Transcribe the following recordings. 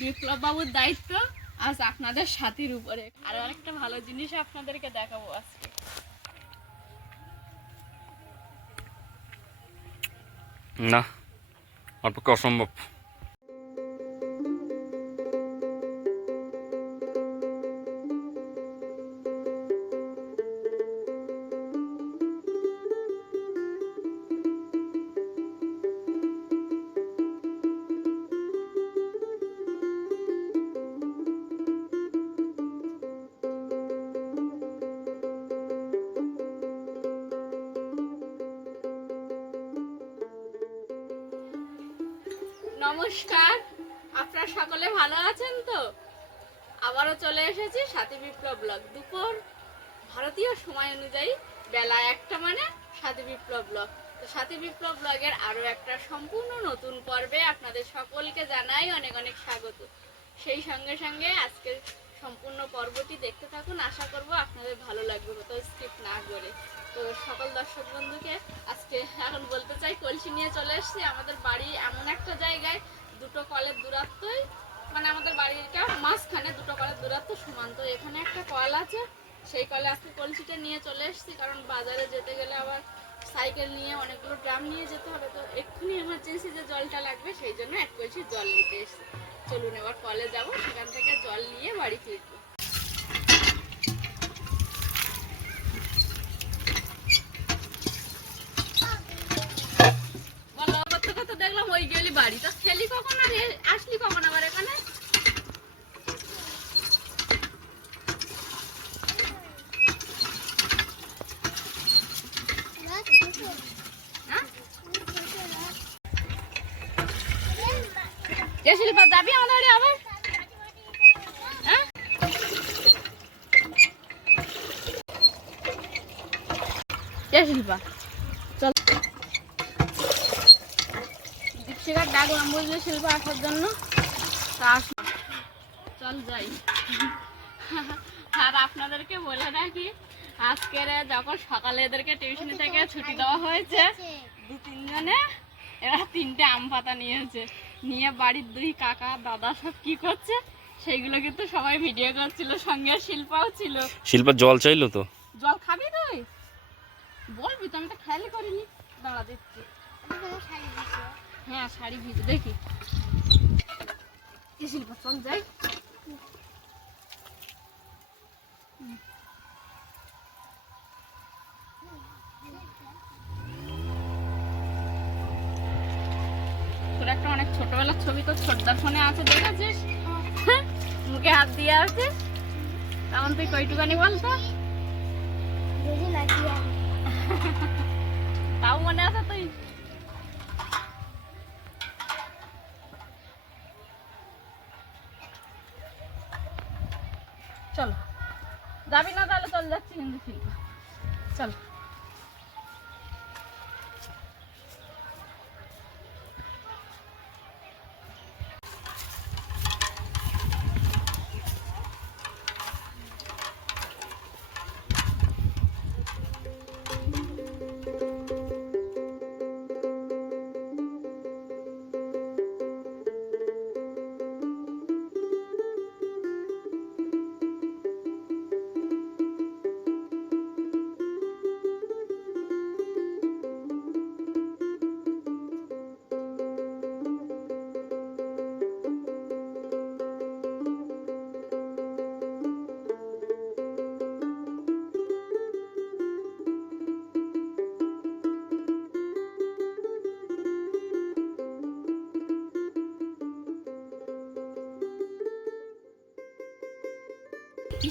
বিপ্লব বাবুর দায়িত্ব আজ আপনাদের সাথীর উপরে। আর একটা ভালো জিনিস আপনাদেরকে দেখাবো আজকে। না, আমার অসম্ভব। নমস্কার। আপনারা সকলে ভালো আছেন তো? আবারও চলে এসেছি সাথী বিপ্লব ব্লগ দুপুর। ভারতীয় সময় অনুযায়ী বেলা একটা মানে সাথী বিপ্লব ব্লগ। তো সাথী বিপ্লব ব্লগের আরও একটা সম্পূর্ণ নতুন পর্বে আপনাদের সকলকে জানাই অনেক অনেক স্বাগত। সেই সঙ্গে সঙ্গে আজকের সম্পূর্ণ পর্বটি দেখতে থাকুন। আশা করব আপনাদের ভালো লাগবে কোথাও স্কিপ না করে। তো সকল দর্শক বন্ধুকে আজকে এখন বলতে চাই, কলসি নিয়ে চলে এসেছি আমাদের বাড়ি এমন একটা জায়গায়, দুটো কলের দূরত্বই মানে আমাদের বাড়িটা মাঝখানে দুটো কলের দূরত্ব সমান। তো এখানে একটা কল আছে, সেই কলে আজকে কলসিটা নিয়ে চলে এসেছি, কারণ বাজারে যেতে গেলে আবার সাইকেল নিয়ে অনেকগুলো ড্রাম নিয়ে যেতে হবে। তো এক্ষুনি এমার্জেন্সি যে জলটা লাগবে, সেই জন্য এক কলসি জল নিতে এসেছি। চলুন এবার কলে যাব, সেখান থেকে জল নিয়ে বাড়ি ফিরবো বলো আবার তোকে তো দেখলাম ওই গেলি বাড়ি। তো খেলি কখন আর আসলি কখন আবার এখানে? হ্যাঁ? শিল্পা, যাবি আমাদের আবার? হ্যাঁ? শিল্পা। দীপশিকার ডাকলাম বুঝলে শিল্প আসার জন্য তা চল যাই। আর আপনাদেরকে বলে রাখি আজকের যখন সকালে এদেরকে টিউশনি থেকে ছুটি দেওয়া হয়েছে দু তিনজনে এরা তিনটে আম পাতা নিয়েছে। নিয়ে বাড়ির দুই কাকা দাদা সব কি করছে সেইগুলো কিন্তু সবাই ভিডিও করছিল সঙ্গে শিল্পাও ছিল। শিল্পা জল চাইলো তো? জল খাবি তুই? বলবি তো আমি তো খেয়ালই করিনি। দাঁড়া দিচ্ছি হ্যাঁ শাড়ি ভিজে দেখি। কি শিল্প চল যাই। তোর একটা অনেক ছোটবেলার ছবি তো ছোটদার ফোনে আছে দেখেছিস? মুখে হাত দিয়ে আছে। তেমন তুই কইটুকানি বলতো? তাও মনে আছে তুই? যাবি না তাহলে চল যাচ্ছি হিন্দু শিল্প। চল।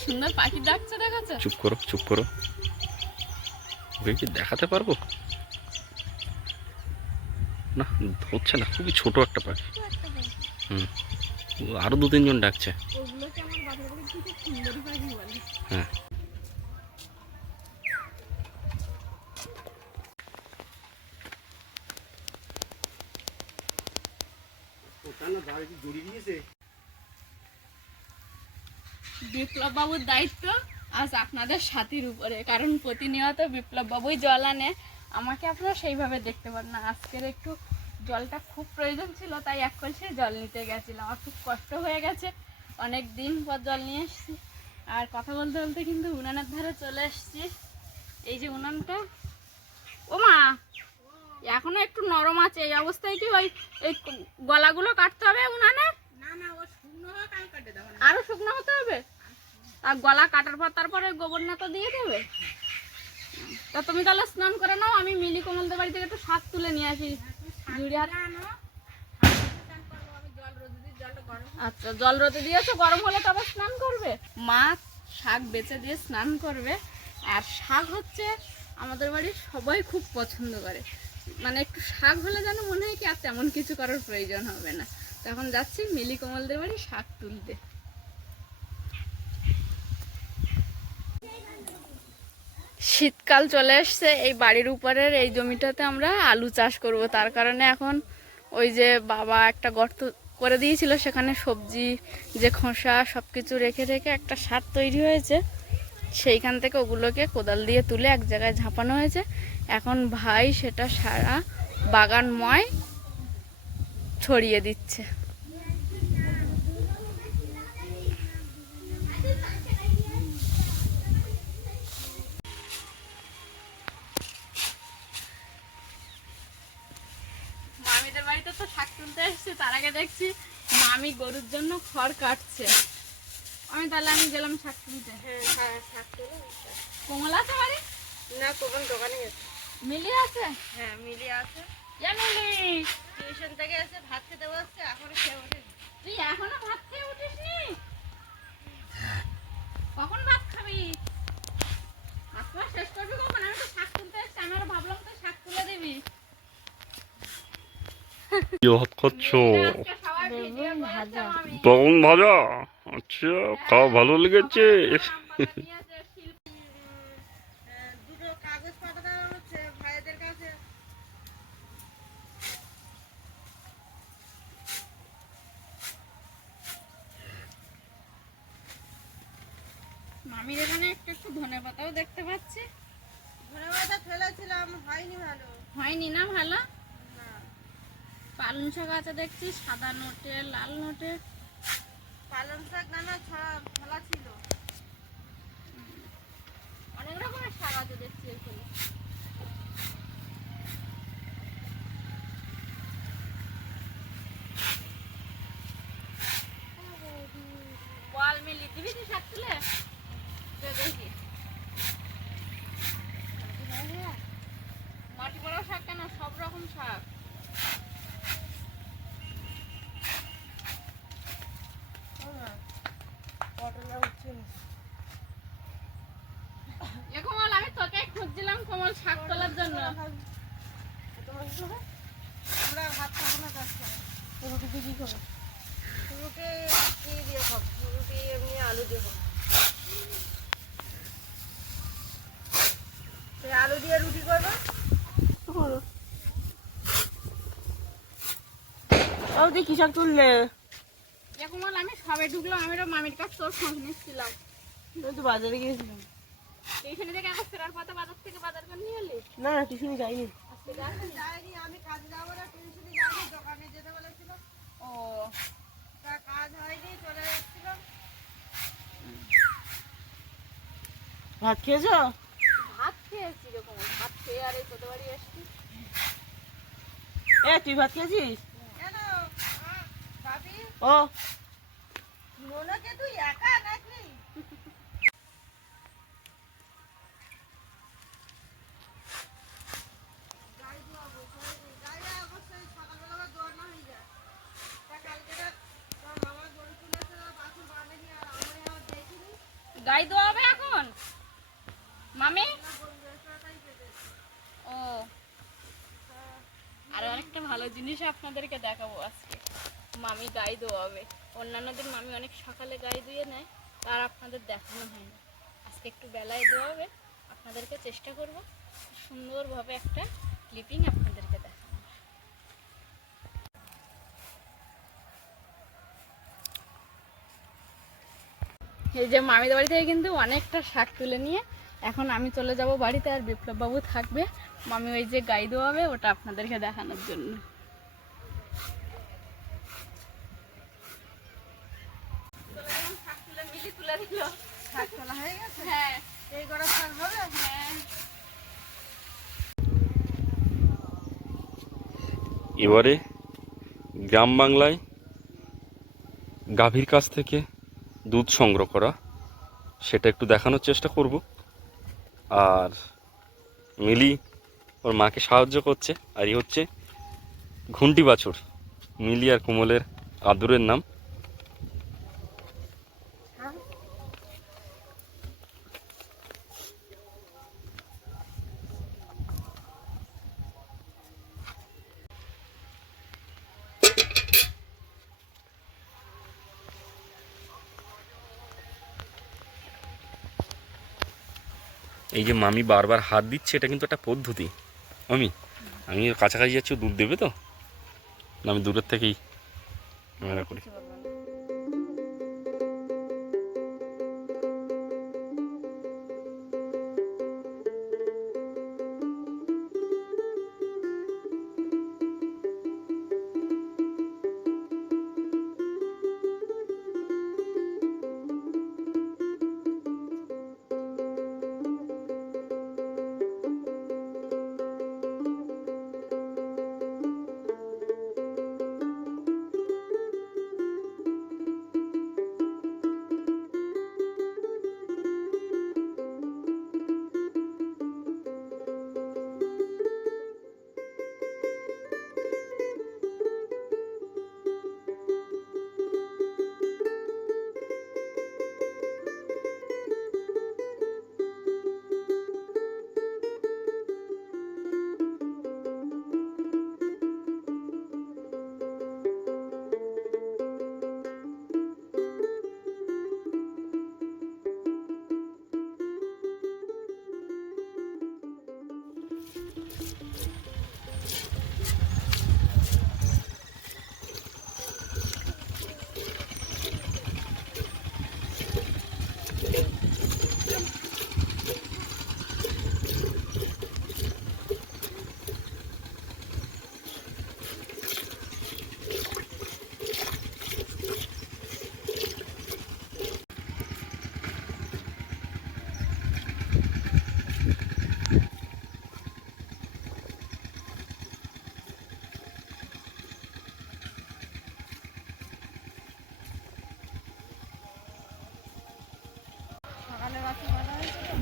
সুন্দর পাখি ডাকছে দেখাচ্ছে। চুপ করো চুপ করো। ওকে কি দেখাতে পারব? না হচ্ছে না খুবই ছোট একটা পাখি। হুম। ও আরও দু তিনজন ডাকছে। ওগুলোকে আমার বাপের বিপ্লব বাবুর দায়িত্ব আজ আপনাদের সাথীর উপরে কারণ প্রতিনিয়ত বিপ্লব বাবুই জল আনে। আমাকে আপনারা সেইভাবে দেখতে পারেন না। আজকের একটু জলটা খুব প্রয়োজন ছিল তাই এক কলসি জল নিতে গেছিলাম। আমার খুব কষ্ট হয়ে গেছে। অনেক দিন পর জল নিয়ে এসেছি। আর কথা বলতে বলতে কিন্তু উনানের ধারে চলে এসেছি। এই যে উনানটা। ও মা এখনও একটু নরম আছে। এই অবস্থায় কি ওই এই গলাগুলো কাটতে হবে উনানে না না ও শুকনো কাটে দেবো আরও শুকনো হতে হবে? আর গলা কাটার পর তারপরে গোবর না তো দিয়ে দেবে। তা তুমি তাহলে স্নান করে নাও, আমি মিলি কমলদের বাড়ি থেকে একটু শাক তুলে নিয়ে আসি। আচ্ছা জল রোদে দিয়েছ, গরম হলে তবে স্নান করবে? মা শাক বেচে দিয়ে স্নান করবে। আর শাক হচ্ছে আমাদের বাড়ির সবাই খুব পছন্দ করে। মানে একটু শাক হলে যেন মনে হয় কি আর তেমন কিছু করার প্রয়োজন হবে না। তখন যাচ্ছি মিলি কমলদের বাড়ি শাক তুলতে। শীতকাল চলে এসছে এই বাড়ির উপরের এই জমিটাতে আমরা আলু চাষ করব। তার কারণে এখন ওই যে বাবা একটা গর্ত করে দিয়েছিল, সেখানে সবজি, যে খোসা সব কিছু রেখে রেখে একটা সার তৈরি হয়েছে। সেইখান থেকে ওগুলোকে কোদাল দিয়ে তুলে এক জায়গায় ঝাঁপানো হয়েছে। এখন ভাই সেটা সারা বাগানময় ছড়িয়ে দিচ্ছে। আগে দেখছি মামি গরুর জন্য খড় কাটছে। আমি তাহলে আমি গেলাম শাক তুলতে হ্যাঁ তুলো কোমল আছে বাড়ি? না কোন দোকানে গেছে। মিলি আছে? হ্যাঁ মিলি আছে। মিলি! টিউশন থেকে এসে ভাত খেতে বসছে এখন খেয়ে তুই এখনও ভাত খেয়ে উঠিসনি? কখন ভাত খাবি? ভাত খাওয়া শেষ করবি কখন? আমি তো শাক তুলতে এসেছি আমি ভাবলাম তুই শাক তুলে দিবি। কি ভাত খাচ্ছো। বেগুন ভাজা আচ্ছা খাওয়া ভালো লেগেছে মামির এখানে একটু একটু ধনে পাতাও দেখতে পাচ্ছি। ধনে পাতা ফেলেছিলাম হয়নি ভালো। হয়নি না ভালো? পালং শাক আছে দেখছি সাদা নোটে লাল নোটে। পালং শাক দানা ছড়া ছিল। অনেক রকমের শাক আছে দেখছি এখানে বল মিলি দিবি তুই শাক তুলে দে দেখি মাটি বড় শাক কেন সব রকম শাক পটলে উঠছে না এ কমল আমি তোকে খুঁজছিলাম কমল শাক তোলার জন্য আমরা ভাত খাব না কাজ রুটি কি খাব রুটি কি দিয়ে খাব? রুটি এমনি আলু দিয়ে খাব। তুই আলু দিয়ে রুটি করব? ও তুই কি তুললে। এ কমল আমি সবে ঢুকলাম আমি তো মামির কাছে তোর খোঁজ নিচ্ছিলাম। তো বাজারে গিয়েছিলাম। এইখানে থেকে এখন ফেরার পথে বাজার থেকে বাজার করে নিয়ে এলি? না না যাইনি। আজকে যাইনি? আমি কাজ যাব ও তা কাজ হয়নি চলে যাচ্ছিলাম। ভাত খেয়েছো? ভাত খেয়েছি এরকম ভাত খেয়ে আর এই তোদের বাড়ি এসছি। এ তুই ভাত খেয়েছিস? ও। মোনাকে তুই একা নাকি? গাই দেওয়া হবে এখন? মামি? ও। আর আরেকটা ভালো জিনিস আপনাদেরকে দেখাবো আজকে। মামি গাই দোয়াবে অন্যান্য দিন মামি অনেক সকালে গাই দিয়ে নেয় তার আপনাদের দেখানো হয় না। আজকে একটু বেলায় দোয়াবে আপনাদেরকে চেষ্টা করব সুন্দরভাবে একটা ক্লিপিং আপনাদেরকে এই যে মামিদের বাড়ি থেকে কিন্তু অনেকটা শাক তুলে নিয়ে এখন আমি চলে যাব বাড়িতে আর বিপ্লববাবু থাকবে। মামি ওই যে গাই দোয়াবে, ওটা আপনাদেরকে দেখানোর জন্য। এবারে গ্রাম বাংলায় গাভীর কাছ থেকে দুধ সংগ্রহ করা। সেটা একটু দেখানোর চেষ্টা করব। আর মিলি ওর মাকে সাহায্য করছে, আর ই হচ্ছে ঘুন্টি বাছুর, মিলি আর কোমলের আদুরের নাম। এই যে মামি বারবার হাত দিচ্ছে, এটা কিন্তু একটা পদ্ধতি। মামি, আমি কাছাকাছি যাচ্ছি দুধ দেবে তো? আমি দূরের থেকেই করি।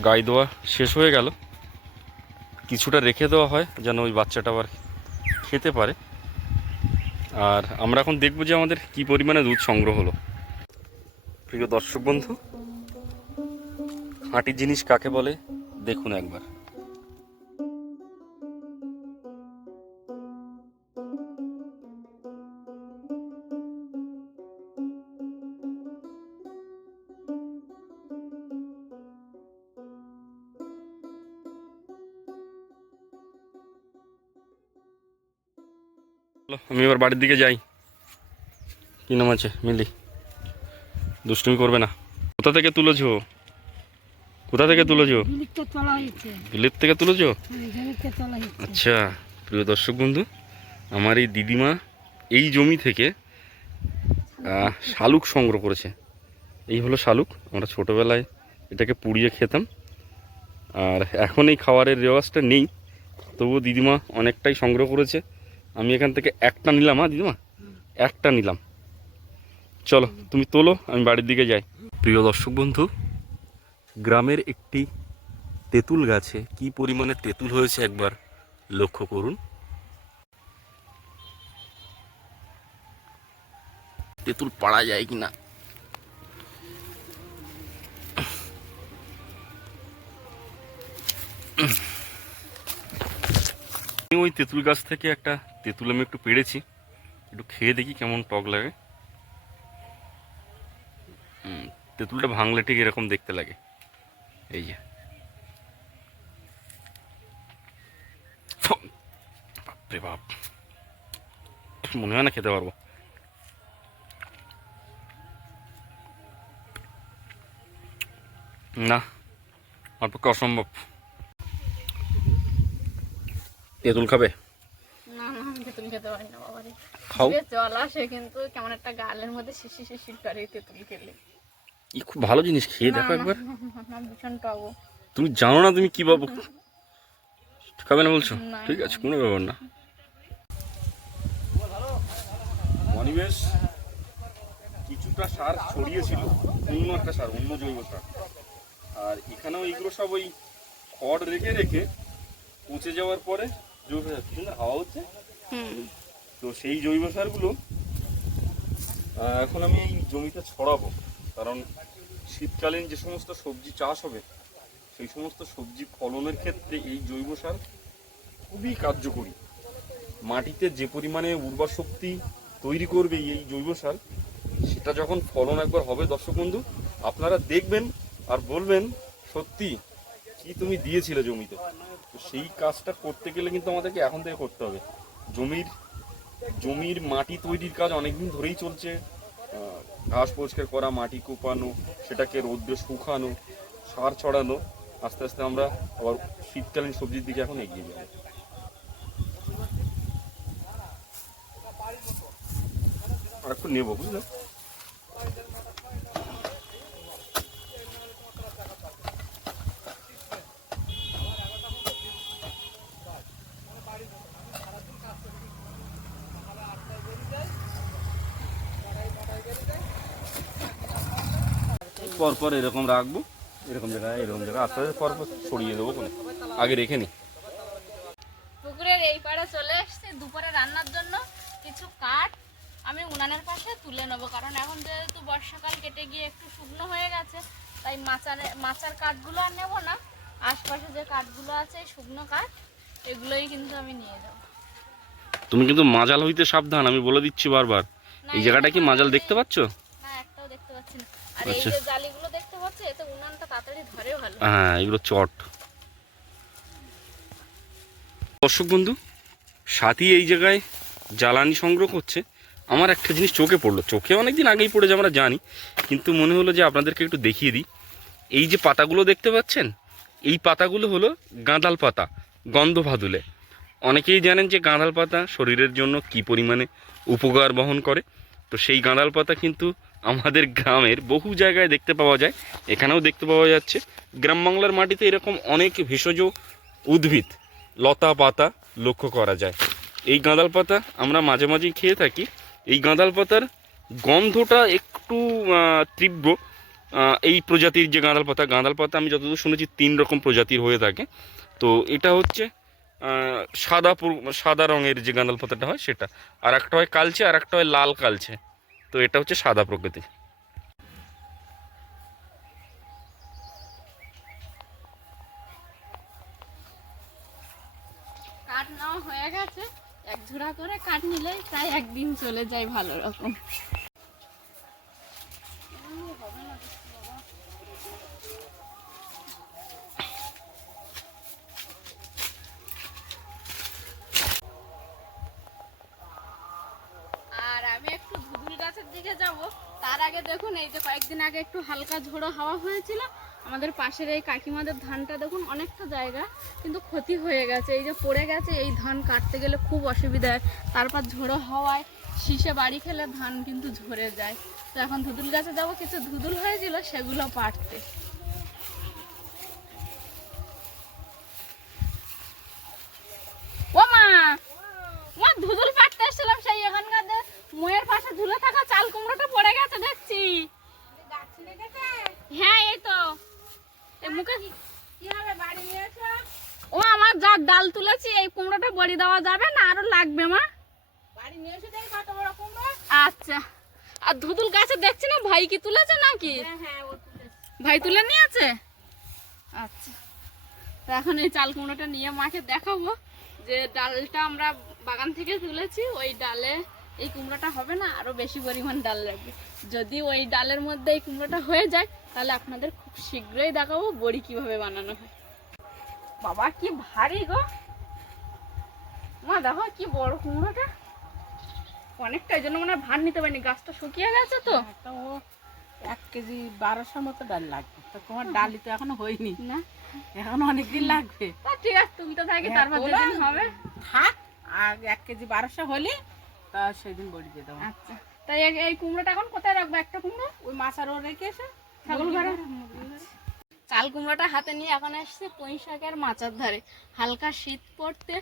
গাই দেওয়া শেষ হয়ে গেল। কিছুটা রেখে দেওয়া হয়, যেন ওই বাচ্চাটা আবার খেতে পারে। আর আমরা এখন দেখব যে আমাদের কি পরিমাণে দুধ সংগ্রহ হলো। প্রিয় দর্শক বন্ধু, খাঁটি জিনিস কাকে বলে? দেখুন একবার। আমি এবার বাড়ির দিকে যাই। কি নাম আছে? মিলি। দুষ্টুমি করবে না। কোথা থেকে তুলেছো? কোথা থেকে তুলেছো? বিলের থেকে তুলেছো? হয়েছে। আচ্ছা প্রিয় দর্শক বন্ধু আমার এই দিদিমা এই জমি থেকে শালুক সংগ্রহ করেছে। এই হলো শালুক। আমরা ছোটোবেলায় এটাকে পুড়িয়ে খেতাম। আর এখন এই খাবারের রেওয়াজটা নেই। তবুও দিদিমা অনেকটাই সংগ্রহ করেছে। আমি এখান থেকে একটা নিলাম হ্যাঁ দিদিমা? একটা নিলাম। চলো, তুমি তোলো, আমি বাড়ির দিকে যাই। প্রিয় দর্শক বন্ধু, গ্রামের একটি তেঁতুল গাছে কি পরিমাণে তেঁতুল হয়েছে একবার লক্ষ্য করুন। তেঁতুল পাড়া যায় কিনা? আমি ওই তেঁতুল গাছ থেকে একটা তেঁতুল আমি একটু পেড়েছি। একটু খেয়ে দেখি কেমন টক লাগে। তেঁতুলটা ভাঙলে ঠিক এরকম দেখতে লাগে। এই যে। বাপরে বাপ। মনে হয় না খেতে পারব। না, আমার পক্ষে অসম্ভব। তেঁতুল খাবে? না না আমি খেতে পারি না বাবারে। খাও। জিভে জল আসে কিন্তু কেমন একটা গালের মধ্যে শিশি শিশির করে তেঁতুল খেলে। ই খুব ভালো জিনিস খেয়ে দেখো একবার। তুমি জানো না তুমি কি পাবো? খাবে না বলছো? ঠিক আছে কোনো ব্যাপার না। অনিমেষ কিছুটা সার ছড়িয়েছিল অন্য একটা সার অন্য জৈব সার। আর এখানেও এইগুলো সব ওই খড় রেখে রেখে পচে যাওয়ার পরে জৈব সার কি সুন্দর হাওয়া হচ্ছে। তো সেই জৈব সারগুলো এখন আমি এই জমিতে ছড়াবো। কারণ শীতকালীন যে সমস্ত সবজি চাষ হবে সেই সমস্ত সবজি ফলনের ক্ষেত্রে এই জৈব সার খুবই কার্যকরী। মাটিতে যে পরিমাণে উর্বর শক্তি তৈরি করবে এই জৈব সার সেটা যখন ফলন একবার হবে দর্শক বন্ধু আপনারা দেখবেন আর বলবেন সত্যি কি তুমি দিয়েছিলে জমিতে? তো সেই কাজটা করতে গেলে কিন্তু আমাদেরকে এখন থেকে করতে হবে। জমির জমির মাটি তৈরির কাজ অনেকদিন ধরেই চলছে। ঘাস পরিষ্কার করা, মাটি কোপানো, সেটাকে রোদ্রে শুকানো, সার ছড়ানো, আস্তে আস্তে আমরা আবার শীতকালীন সবজির দিকে এখন এগিয়ে যাব। আর একটু নেব, বুঝলে? পর পর এরকম রাখব এরকম জায়গায় এরকম জায়গায়। আস্তে আস্তে পর পর ছড়িয়ে দেবো কোনো। আগে রেখে নি। পুকুরের এই পাড়ে চলে এসেছি দুপুরে রান্নার জন্য কিছু কাঠ আমি উনানের পাশে তুলে নেব। কারণ এখন যেহেতু বর্ষাকাল কেটে গিয়ে একটু শুকনো হয়ে গেছে তাই মাচার মাচার কাঠগুলো আর নেব না। আশপাশে যে কাঠগুলো আছে শুকনো কাঠ এগুলোই কিন্তু আমি নিয়ে যাব। তুমি কিন্তু মাজাল হইতে সাবধান আমি বলে দিচ্ছি বারবার। এই জায়গাটা কি মাজাল দেখতে পাচ্ছ না একটাও দেখতে পাচ্ছি না আর এই আচ্ছা। যে জালিগুলো দেখতে পাচ্ছি এতে উনানটা তাড়াতাড়ি ধরে ভালো। হ্যাঁ এগুলো চট। দর্শক বন্ধু সাথী এই জায়গায় জ্বালানি সংগ্রহ করছে। আমার একটা জিনিস চোখে পড়ল। চোখে অনেক দিন আগেই পড়েছে আমরা জানি। কিন্তু মনে হলো যে আপনাদেরকে একটু দেখিয়ে দিই। এই যে পাতাগুলো দেখতে পাচ্ছেন এই পাতাগুলো হলো গাঁদাল পাতা গন্ধ ভাদুলে। অনেকেই জানেন যে গাঁদাল পাতা শরীরের জন্য কি পরিমাণে উপকার বহন করে। তো সেই গাঁদাল পাতা কিন্তু আমাদের গ্রামের বহু জায়গায় দেখতে পাওয়া যায়, এখানেও দেখতে পাওয়া যাচ্ছে। গ্রাম বাংলার মাটিতে এরকম অনেক ভেষজ উদ্ভিদ, লতা পাতা লক্ষ্য করা যায়। এই গাঁদাল পাতা আমরা মাঝে মাঝেই খেয়ে থাকি। এই গাঁদাল পাতার গন্ধটা একটু তীব্র। এই প্রজাতির যে গাঁদাল পাতা গাঁদাল পাতা আমি যতদূর শুনেছি তিন রকম প্রজাতির হয়ে থাকে। তো এটা হচ্ছে সাদা সাদা রঙের যে গাঁদাল পাতাটা হয় সেটা। আর একটা হয় কালচে আর একটা হয় লাল কালচে। তো এটা হচ্ছে সাদা প্রকৃতি। কাঠ নেওয়া হয়ে গেছে, এক ঝোড়া করে কাঠ নিলে তাই একদিন চলে যায় ভালো রকম আর আমি একটু ধুদুল গাছের দিকে যাব, তার আগে দেখুন, এই যে কয়েকদিন আগে একটু হালকা ঝোড়ো হাওয়া হয়েছিল, আমাদের পাশের এই কাকিমাদের ধানটা দেখুন অনেকটা জায়গা, কিন্তু ক্ষতি হয়ে গেছে। এই যে পড়ে গেছে, এই ধান কাটতে গেলে খুব অসুবিধা হয়। তারপর ঝোড়ো হাওয়ায় শীষে বাড়ি খেলে ধান কিন্তু ঝরে যায়। তো এখন ধুদুল গাছে যাব, কিছু ধুদুল হয়েছিল, সেগুলো পাড়তে। ও মা! ধুদুল পাড়তে এসেছিলাম সেই এখানকার যে মুয়ের পাশে ঝুলে থাকা চাল কুমড়োটা পড়ে গেছে, দেখছি। হ্যাঁ এই তো। মুখে কি- কীভাবে বাড়ি নিয়েছো ও, আমার যা ডাল তুলেছি, এই কুমড়োটা বড়ি দেওয়া যাবে না, আরও লাগবে, মা। বাড়ি নিয়ে কুমড়ো আচ্ছা। আর ধুদুল গাছে দেখছি না, ভাই কি তুলেছে নাকি? ভাই তুলে নিয়েছে? আচ্ছা। এখন এই চাল কুমড়োটা নিয়ে মাকে দেখাবো, যে ডালটা আমরা বাগান থেকে তুলেছি, ওই ডালে এই কুমড়োটা হবে না আরও বেশি পরিমাণ ডাল লাগবে। যদি ওই ডালের মধ্যে এই কুমড়োটা হয়ে যায় তাহলে আপনাদের খুব শীঘ্রই দেখাবো বড়ি কীভাবে বানানো হয়। বাবা কি ভারী গো। মা দেখো কি বড় কুমড়োটা। অনেকটা এই জন্য মনে হয় ভার নিতে পারিনি। গাছটা শুকিয়ে গেছে তো। তো ও এক কেজি বারোশো মতো ডাল লাগবে। তো তোমার ডালি তো এখনও হয়নি। না। এখন অনেকদিন লাগবে। ঠিক আছে তুলতে থাকি হ্যাঁ, তারপর হবে। থাক আর এক কেজি বারোশো হলে তা সেদিন বড়ি দিয়ে দেবো। আচ্ছা। তাই এই- কুমড়োটা এখন কোথায় রাখব? একটা কুমড়ো? ওই মাছার ও রেখে এসে ছাগল ঘরে। চাল কুমড়োটা হাতে নিয়ে এখন আসছে পুঁই শাকের মাচার ধারে। হালকা শীত পড়তে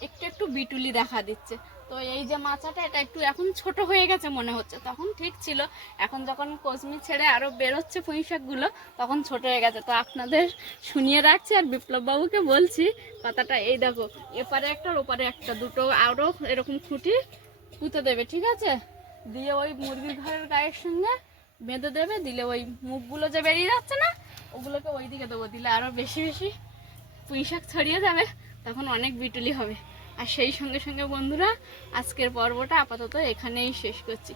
একটু একটু বিটুলি দেখা দিচ্ছে। তো এই যে মাচাটা এটা একটু এখন ছোট হয়ে গেছে মনে হচ্ছে। তখন ঠিক ছিল। এখন যখন কসমি ছেড়ে আরও বেরোচ্ছে পুঁই শাকগুলো তখন ছোট হয়ে গেছে। তো আপনাদের শুনিয়ে রাখছি আর বিপ্লব বাবুকে বলছি কথাটা এই দেখো এপারে একটা আর ওপারে একটা দুটো আরও এরকম খুঁটি পুঁতে দেবে, ঠিক আছে? দিয়ে ওই মুরগির ঘরের গায়ের সঙ্গে বেঁধে দেবে, দিলে ওই মুখগুলো যে বেরিয়ে যাচ্ছে না, ওগুলোকে ওই দিকে দেবো। দিলে আরও বেশি বেশি পুঁই শাক ছড়িয়ে যাবে, তখন অনেক বিটুলি হবে। আর সেই সঙ্গে সঙ্গে বন্ধুরা, আজকের পর্বটা আপাতত এখানেই শেষ করছি।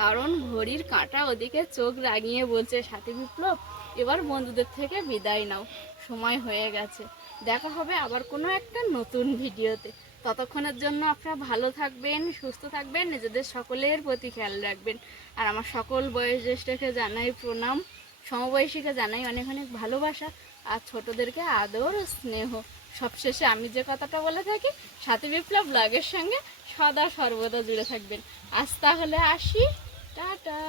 কারণ ঘড়ির কাঁটা ওদিকে চোখ রাগিয়ে বলছে, সাথী বিপ্লব, এবার বন্ধুদের থেকে বিদায় নাও। সময় হয়ে গেছে। দেখা হবে আবার কোনো একটা নতুন ভিডিওতে। ততক্ষণের জন্য আপনারা ভালো থাকবেন, সুস্থ থাকবেন, নিজেদের সকলের প্রতি খেয়াল রাখবেন। আর আমার সকল বয়স জ্যেষ্ঠকে জানাই প্রণাম, সমবয়সীকে জানাই অনেক অনেক ভালোবাসা, আর ছোটদেরকে আদর ও স্নেহ। সবশেষে আমি যে কথাটা বলে থাকি, সাথী বিপ্লব ব্লগের সঙ্গে সদা সর্বদা জুড়ে থাকবেন। আজ তাহলে আসি, টাটা।